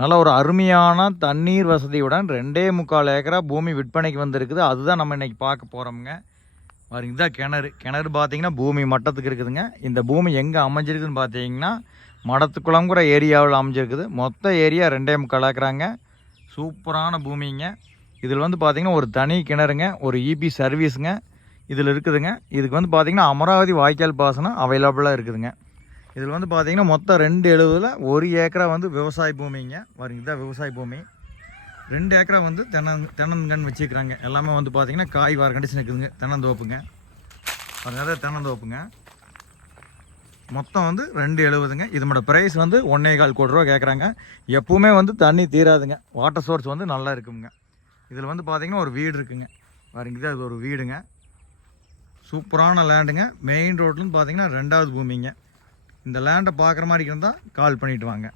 நல்ல ஒரு அருமையான தண்ணீர் வசதியுடன் 2.25 ஏக்கரா பூமி விற்பனைக்கு வந்திருக்குது. அதுதான் நம்ம இன்றைக்கி பார்க்க போகிறோமுங்க. பாருங்க, இதுதான் கிணறு பார்த்தீங்கன்னா பூமி மட்டத்துக்கு இருக்குதுங்க. இந்த பூமி எங்கே அமைஞ்சிருக்குதுன்னு பார்த்தீங்கன்னா மடத்துக்குளங்கிற ஏரியாவில் அமைஞ்சிருக்குது. மொத்த ஏரியா 2.25 ஏக்கராங்க. சூப்பரான பூமிங்க. இதில் வந்து பார்த்திங்கன்னா ஒரு தனி கிணறுங்க, ஒரு இபி சர்வீஸுங்க இதில் இருக்குதுங்க. இதுக்கு வந்து பார்த்திங்கன்னா அமராவதி வாய்க்கால் பாசனம் அவைலபிளாக இருக்குதுங்க. இதில் வந்து பார்த்திங்கன்னா மொத்தம் 2.70 1 ஏக்கரா வந்து விவசாய பூமிங்க. பாருங்க, இதுதான் விவசாய பூமி. 2 ஏக்கரா வந்து தென்னங்கன்று வச்சுக்கிறாங்க. எல்லாமே வந்து பார்த்திங்கன்னா காய் வர கண்டிஷன் இருக்குதுங்க. தென்னந்தோப்புங்க. பாருங்க, அதான் தென்னந்தோப்புங்க. மொத்தம் வந்து 2.70ங்க. இதோட ப்ரைஸ் வந்து 1.25 கோடி ரூபா கேட்குறாங்க. எப்பவுமே வந்து தண்ணி தீராதுங்க. வாட்டர் சோர்ஸ் வந்து நல்லா இருக்குங்க. இதில் வந்து பார்த்திங்கன்னா ஒரு வீடு இருக்குங்க. பாருங்க, இது ஒரு வீடுங்க. சூப்பரான லேண்டுங்க. மெயின் ரோட்லன்னு பார்த்திங்கன்னா 2வது பூமிங்க. இந்த லேண்டை பார்க்குற மாதிரி இருந்தால் கால் பண்ணிவிட்டு வாங்க.